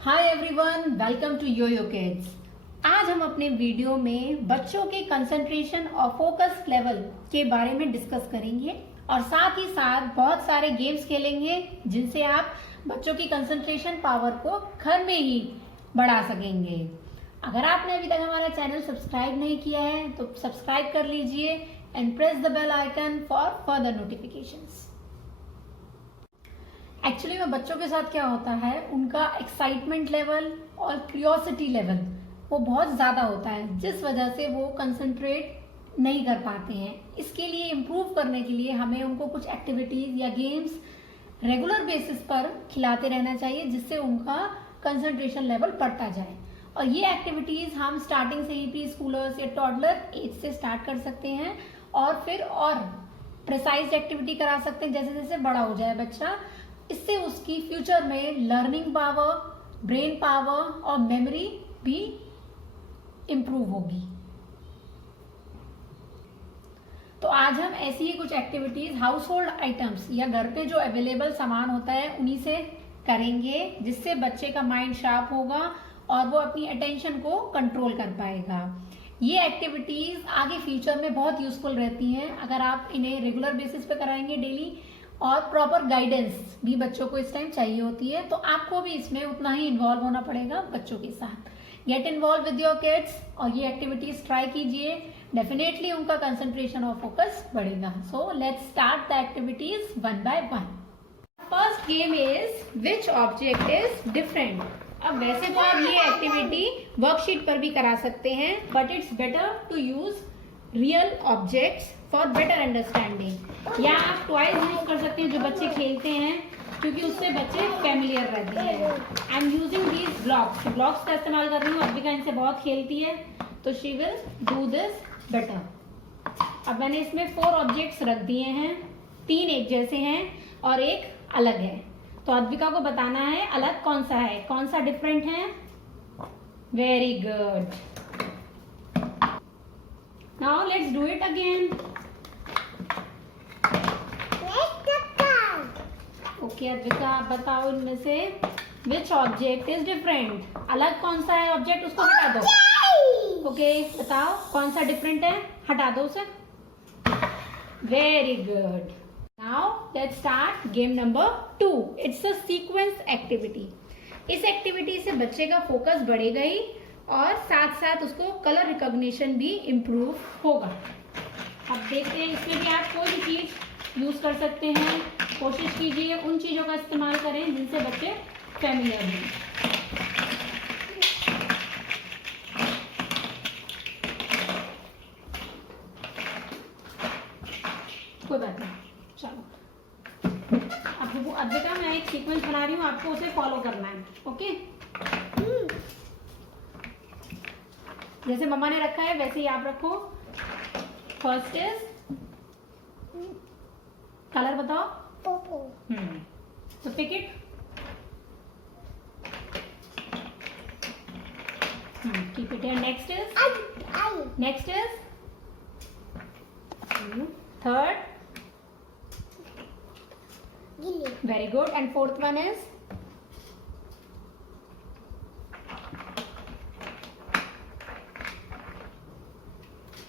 Hi everyone, welcome to YoYo kids. आज हम अपने वीडियो में बच्चों के कंसंट्रेशन और फोकस लेवल के बारे में डिस्कस करेंगे और साथ ही साथ बहुत सारे गेम्स खेलेंगे जिनसे आप बच्चों की कंसंट्रेशन पावर को घर में ही बढ़ा सकेंगे। अगर आपने अभी तक हमारा चैनल सब्सक्राइब नहीं किया है तो सब्सक्राइब कर लीजिए and press the bell icon for further notifications. Actually में बच्चों के साथ क्या होता है, उनका एक्साइटमेंट लेवल और क्यूरियोसिटी लेवल वो बहुत ज़्यादा होता है, जिस वजह से वो कंसंट्रेट नहीं कर पाते हैं। इसके लिए इम्प्रूव करने के लिए हमें उनको कुछ एक्टिविटीज़ या गेम्स रेगुलर बेसिस पर खिलाते रहना चाहिए, जिससे उनका कंसंट्रेशन लेवल बढ़ता जाए। और ये एक्टिविटीज़ हम स्टार्टिंग से ही प्री स्कूलर्स या टॉडलर एज से स्टार्ट कर सकते हैं और फिर और प्रिसाइज एक्टिविटी करा सकते हैं जैसे जैसे बड़ा हो जाए बच्चा। इससे उसकी फ्यूचर में लर्निंग पावर, ब्रेन पावर और मेमोरी भी इम्प्रूव होगी। तो आज हम ऐसी ही कुछ एक्टिविटीज हाउस होल्ड आइटम्स या घर पे जो अवेलेबल सामान होता है उन्हीं से करेंगे, जिससे बच्चे का माइंड शार्प होगा और वो अपनी अटेंशन को कंट्रोल कर पाएगा। ये एक्टिविटीज आगे फ्यूचर में बहुत यूजफुल रहती हैं अगर आप इन्हें रेगुलर बेसिस पे कराएंगे डेली, और प्रॉपर गाइडेंस भी बच्चों को इस टाइम चाहिए होती है। तो आपको भी इसमें उतना ही इन्वॉल्व होना पड़ेगा बच्चों के साथ। Get involve with your kids और ये एक्टिविटीज ट्राई कीजिए, डेफिनेटली उनका कंसंट्रेशन और फोकस बढ़ेगा। सो let's start the activities one by one. First game is which object is different. अब वैसे तो आप ये एक्टिविटी वर्कशीट पर भी करा सकते हैं, but it's better to use real objects for better understanding. या आप टॉयज यूज कर सकते हैं जो बच्चे खेलते हैं, क्योंकि उससे बच्चे फेमिलियर रहते हैं। आई एम यूजिंग दीज ब्लॉक्स का इस्तेमाल कर रही हूँ। अद्विका इनसे बहुत खेलती है तो she will do this better. अब मैंने इसमें 4 ऑब्जेक्ट्स रख दिए हैं, 3 एक जैसे हैं और एक अलग है। तो अद्विका को बताना है अलग कौन सा है, कौन सा डिफरेंट है। Very good. Now let's do it again. Okay, Advika आप बताओ इनमें से which object is different। अलग कौन सा है ऑब्जेक्ट, उसको हटा दो। ओके, बताओ कौन सा डिफरेंट है, हटा दो उसे। Very good. Now let's start game number 2. It's a sequence activity. इस एक्टिविटी से बच्चे का फोकस बढ़ेगा ही और साथ साथ उसको कलर रिकॉग्निशन भी इम्प्रूव होगा। अब देखते हैं, इसमें भी आप कोई भी चीज यूज कर सकते हैं। कोशिश कीजिए उन चीजों का इस्तेमाल करें जिनसे बच्चे फेमिलियर हों। कोई बात नहीं, चलो। अब अद्विका मैं एक सीक्वेंस बना रही हूँ, आपको उसे फॉलो करना है। ओके, जैसे मम्मा ने रखा है वैसे ही आप रखो। फर्स्ट इज कलर बताओ। तो pick it. Keep it. Next is third. Very good. And fourth one is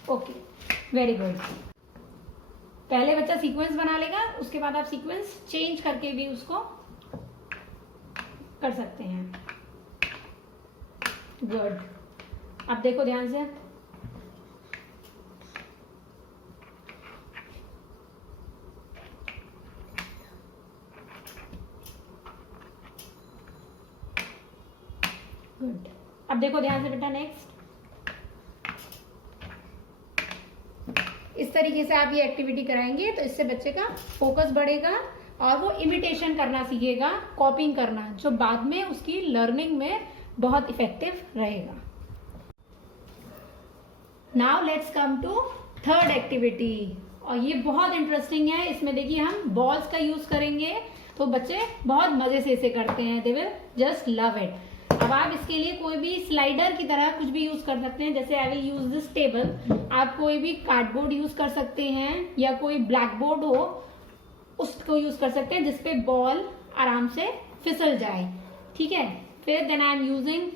okay, very good. पहले बच्चा सीक्वेंस बना लेगा, उसके बाद आप सीक्वेंस चेंज करके भी उसको कर सकते हैं। गुड। अब देखो ध्यान से। गुड। अब देखो ध्यान से बेटा। नेक्स्ट। इस तरीके से आप ये एक्टिविटी कराएंगे तो इससे बच्चे का फोकस बढ़ेगा और वो इमिटेशन करना सीखेगा, कॉपिंग करना, जो बाद में उसकी लर्निंग में बहुत इफेक्टिव रहेगा। Now let's come to third activity, और ये बहुत इंटरेस्टिंग है। इसमें देखिए हम बॉल्स का यूज करेंगे तो बच्चे बहुत मजे से इसे करते हैं। They will just love it. अब आप इसके लिए कोई भी स्लाइडर की तरह कुछ भी यूज कर सकते हैं, जैसे I will use this table. आप कोई भी कार्डबोर्ड यूज कर सकते हैं या कोई ब्लैक बोर्ड हो उसको यूज कर सकते हैं, जिसपे बॉल आराम से फिसल जाए। ठीक है, फिर then I am using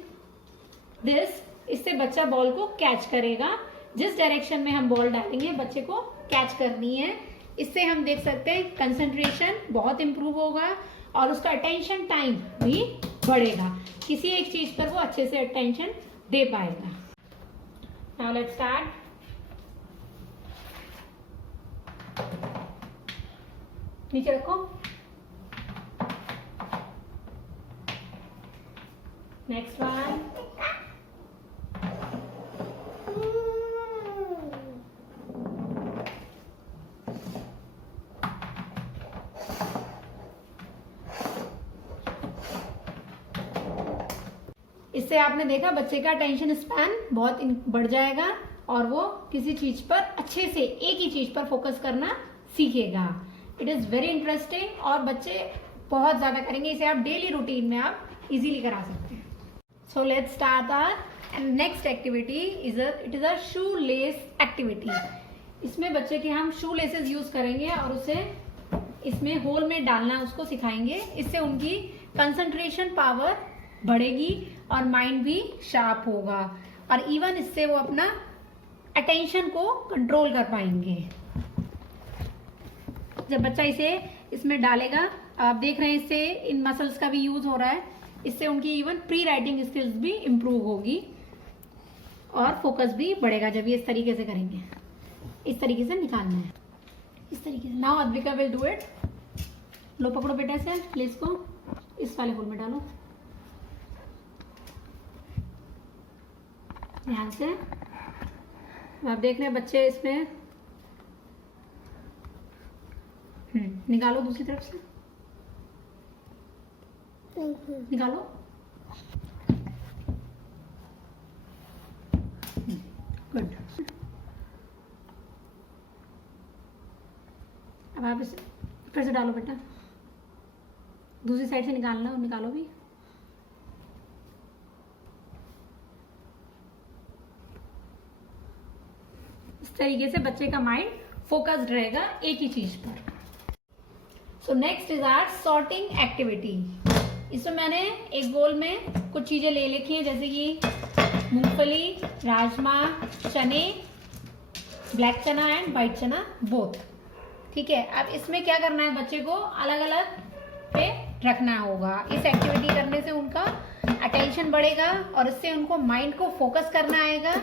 this, इससे बच्चा बॉल को कैच करेगा। जिस डायरेक्शन में हम बॉल डालेंगे बच्चे को कैच करनी है। इससे हम देख सकते हैं कंसंट्रेशन बहुत इंप्रूव होगा और उसका अटेंशन टाइम भी बढ़ेगा। किसी एक चीज पर वो अच्छे से अटेंशन दे पाएगा। Now let's start. नीचे रखो। Next one. इससे आपने देखा बच्चे का अटेंशन स्पैन बहुत बढ़ जाएगा और वो किसी चीज पर अच्छे से एक ही चीज पर फोकस करना सीखेगा। इट इज वेरी इंटरेस्टिंग और बच्चे बहुत ज्यादा करेंगे। इसे आप डेली रूटीन में आप इजीली करा सकते हैं। So let's start our next activity. It is a shoe lace activity. इसमें बच्चे के हम शू लेसेस यूज करेंगे और उसे इसमें होल में डालना उसको सिखाएंगे। इससे उनकी कंसंट्रेशन पावर बढ़ेगी और माइंड भी शार्प होगा और इवन इससे वो अपना अटेंशन को कंट्रोल कर पाएंगे। जब बच्चा इसे इसमें डालेगा, आप देख रहे हैं इससे इन मसल्स का भी यूज हो रहा है। इससे उनकी इवन प्री राइटिंग स्किल्स भी इम्प्रूव होगी और फोकस भी बढ़ेगा जब ये इस तरीके से करेंगे। इस तरीके से निकालना है, इस तरीके से। Now Advika will do it. लो पकड़ो बेटा से, लेस को इस वाले होल में डालो ध्यान से। आप देख रहे हैं बच्चे इसमें निकालो दूसरी तरफ से, निकालो। गुड। अब आप इसे फिर से डालो बेटा, दूसरी साइड से निकालना और निकालो भी। इस तरीके से बच्चे का माइंड फोकस्ड रहेगा एक ही चीज पर। So next is our sorting activity. इसमें मैंने एक बोल में कुछ चीजें ले लिखी हैं, जैसे कि मूंगफली, राजमा, चने, ब्लैक चना एंड व्हाइट चना बोथ। ठीक है, अब इसमें क्या करना है, बच्चे को अलग अलग पे रखना होगा। इस एक्टिविटी करने से उनका अटेंशन बढ़ेगा और इससे उनको माइंड को फोकस करना आएगा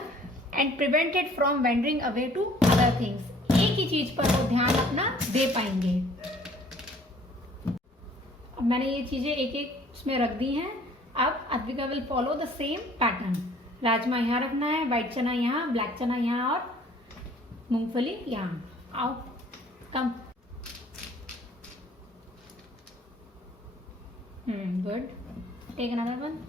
and prevented from wandering away to other things. एक ही चीज पर वो ध्यान अपना दे पाएंगे। अब मैंने ये चीजें एक एक उसमें रख दी हैं। अब Advika will follow the same pattern. Rajma यहाँ रखना है, व्हाइट चना यहाँ, ब्लैक चना यहाँ और मूंगफली यहाँ। आओ, come. Good. Take another one.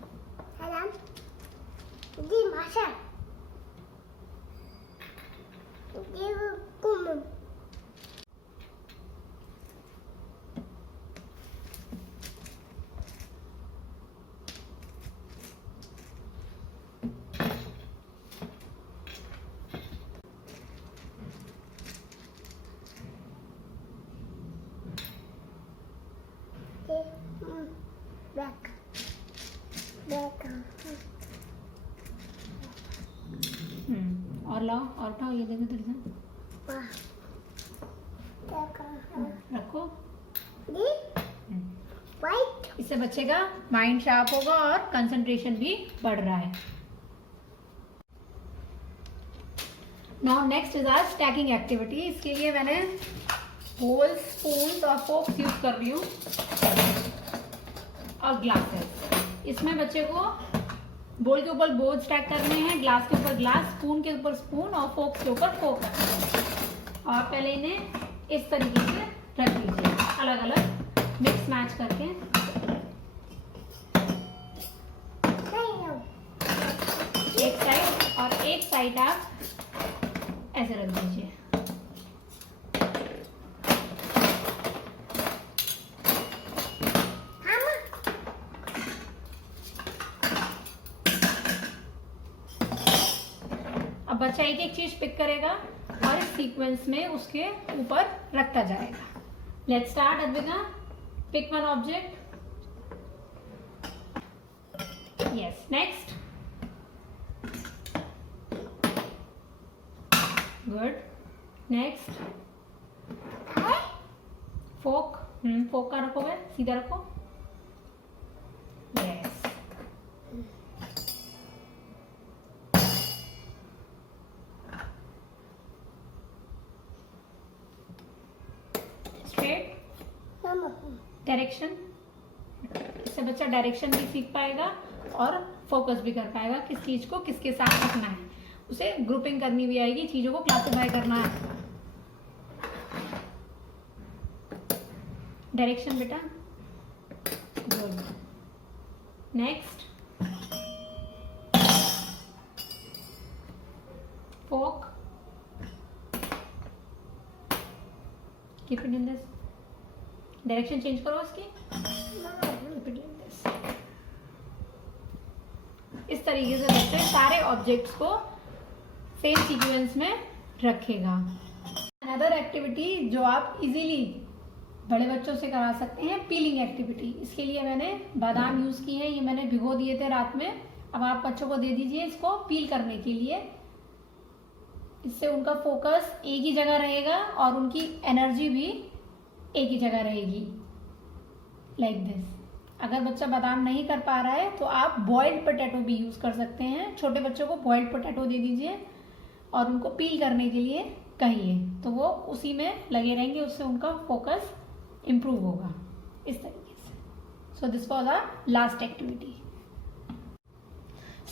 और लाओ और उठाओ, ये देखो तेरे से रखो। इससे बच्चे का माइंड शार्प होगा और कंसंट्रेशन भी बढ़ रहा है। Now next is our stacking activity. इसके लिए मैंने होल स्पून और फोक्स यूज कर रही हूँ और ग्लासेस। इसमें बच्चे को बोल के ऊपर बोल स्टैक करने हैं, ग्लास के ऊपर ग्लास, स्पून के ऊपर स्पून और फोक्स के ऊपर फोक रखना है। और पहले इन्हें इस तरीके से रख लीजिए, अलग अलग मिक्स मैच करके। एक साइड और एक साइड आप ऐसे रख दीजिए। अब बच्चा एक एक चीज पिक करेगा और इस सीक्वेंस में उसके ऊपर रखता जाएगा। Let's start Advika. Pick one object. Yes. Next. Good. Next. Fork. Fork का रखोगे, सीधा रखो. Yes. Straight. डायरेक्शन. इससे बच्चा डायरेक्शन भी सीख पाएगा और फोकस भी कर पाएगा किस चीज को किसके साथ रखना है. उसे ग्रुपिंग करनी भी आएगी, चीजों को क्लासिफाई करना है. डायरेक्शन बेटा. Good. Next. Fork. Keep it in this. Direction change करो इसकी. इस तरीके से बच्चे सारे ऑब्जेक्ट्स को सेम सीक्वेंस में रखेगा. अनदर एक्टिविटी जो आप इजीली बड़े बच्चों से करा सकते हैं, पीलिंग एक्टिविटी. इसके लिए मैंने बादाम यूज किए हैं. ये मैंने भिगो दिए थे रात में. अब आप बच्चों को दे दीजिए इसको पील करने के लिए. इससे उनका फोकस एक ही जगह रहेगा और उनकी एनर्जी भी एक ही जगह रहेगी. Like this. अगर बच्चा बादाम नहीं कर पा रहा है तो आप बॉइल्ड पोटैटो भी यूज कर सकते हैं. छोटे बच्चों को बॉइल्ड पोटैटो दे दीजिए और उनको पील करने के लिए कहिए, तो वो उसी में लगे रहेंगे. उससे उनका फोकस इम्प्रूव होगा इस तरीके से. So this was our last activity.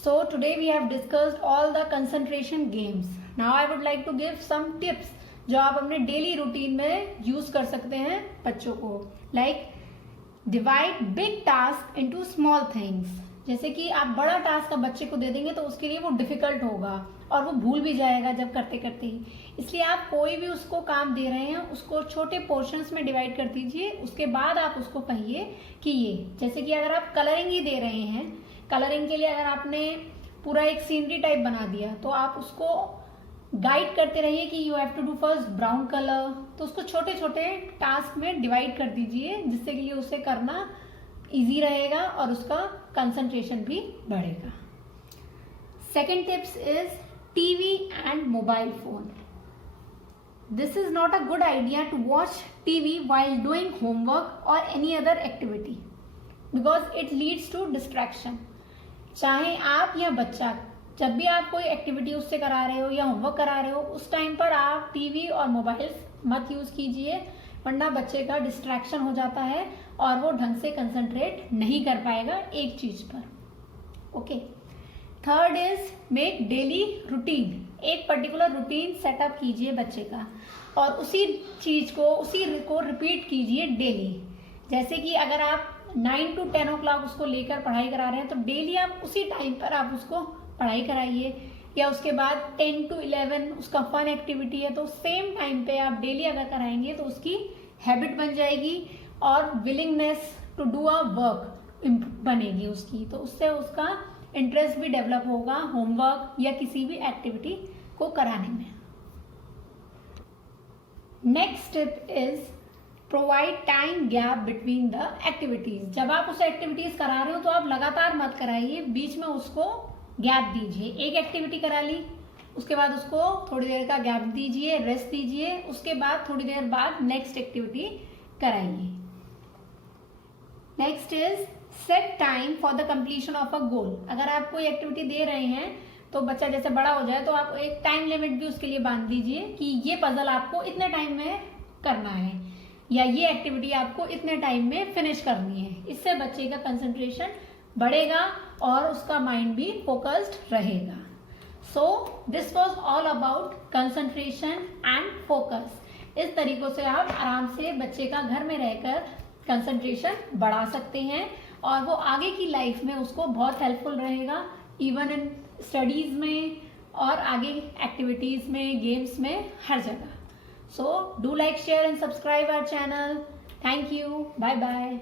So today we have discussed all the concentration games. Now I would like to give some tips जो आप अपने डेली रूटीन में यूज कर सकते हैं बच्चों को. Like divide big task into small things. जैसे कि आप बड़ा टास्क बच्चे को दे देंगे तो उसके लिए वो डिफिकल्ट होगा और वो भूल भी जाएगा जब करते करते ही. इसलिए आप कोई भी उसको काम दे रहे हैं उसको छोटे पोर्शंस में डिवाइड कर दीजिए. उसके बाद आप उसको कहिए कि ये, जैसे कि अगर आप कलरिंग ही दे रहे हैं, कलरिंग के लिए अगर आपने पूरा एक सीनरी टाइप बना दिया तो आप उसको गाइड करते रहिए कि you have to do first brown colour. तो उसको छोटे छोटे टास्क में डिवाइड कर दीजिए जिससे कि उसे करना इजी रहेगा और उसका कंसंट्रेशन भी बढ़ेगा. Second tips is TV and mobile phone. This is not a good idea to watch TV while doing homework or any other activity because it leads to distraction. चाहे आप या बच्चा जब भी आप कोई एक्टिविटी उससे करा रहे हो या होमवर्क करा रहे हो उस टाइम पर आप टीवी और मोबाइल मत यूज कीजिए, वरना बच्चे का डिस्ट्रैक्शन हो जाता है और वो ढंग से कंसंट्रेट नहीं कर पाएगा एक चीज पर. Okay. Third is make daily routine. एक पर्टिकुलर रूटीन सेटअप कीजिए बच्चे का और उसी चीज को रिपीट कीजिए डेली. जैसे कि अगर आप 9 to 10 o'clock उसको लेकर पढ़ाई करा रहे हैं तो डेली आप उसी टाइम पर आप उसको पढ़ाई कराइए. या उसके बाद 10 to 11 उसका फन एक्टिविटी है तो सेम टाइम पे आप डेली अगर कराएंगे तो उसकी हैबिट बन जाएगी और willingness to do a work बनेगी उसकी. तो उससे उसका इंटरेस्ट भी डेवलप होगा होमवर्क या किसी भी एक्टिविटी को कराने में. Next tip is provide time gap between the activities. जब आप उसे एक्टिविटीज करा रहे हो तो आप लगातार मत कराइए, बीच में उसको गैप दीजिए. एक एक्टिविटी करा ली उसके बाद उसको थोड़ी देर का गैप दीजिए, रेस्ट दीजिए, उसके बाद थोड़ी देर बाद नेक्स्ट एक्टिविटी कराइए. Next is set time for the completion of a goal. अगर आप कोई एक्टिविटी दे रहे हैं तो बच्चा जैसे बड़ा हो जाए तो आप एक टाइम लिमिट भी उसके लिए बांध दीजिए कि ये पजल आपको इतने टाइम में करना है या ये एक्टिविटी आपको इतने टाइम में फिनिश करनी है. इससे बच्चे का कंसंट्रेशन बढ़ेगा और उसका माइंड भी फोकस्ड रहेगा. So this was all about concentration and focus. इस तरीकों से आप आराम से बच्चे का घर में रहकर कंसंट्रेशन बढ़ा सकते हैं और वो आगे की लाइफ में उसको बहुत हेल्पफुल रहेगा, इवन इन स्टडीज में और आगे एक्टिविटीज में, गेम्स में, हर जगह. So do like, share and subscribe our channel. Thank you. Bye bye.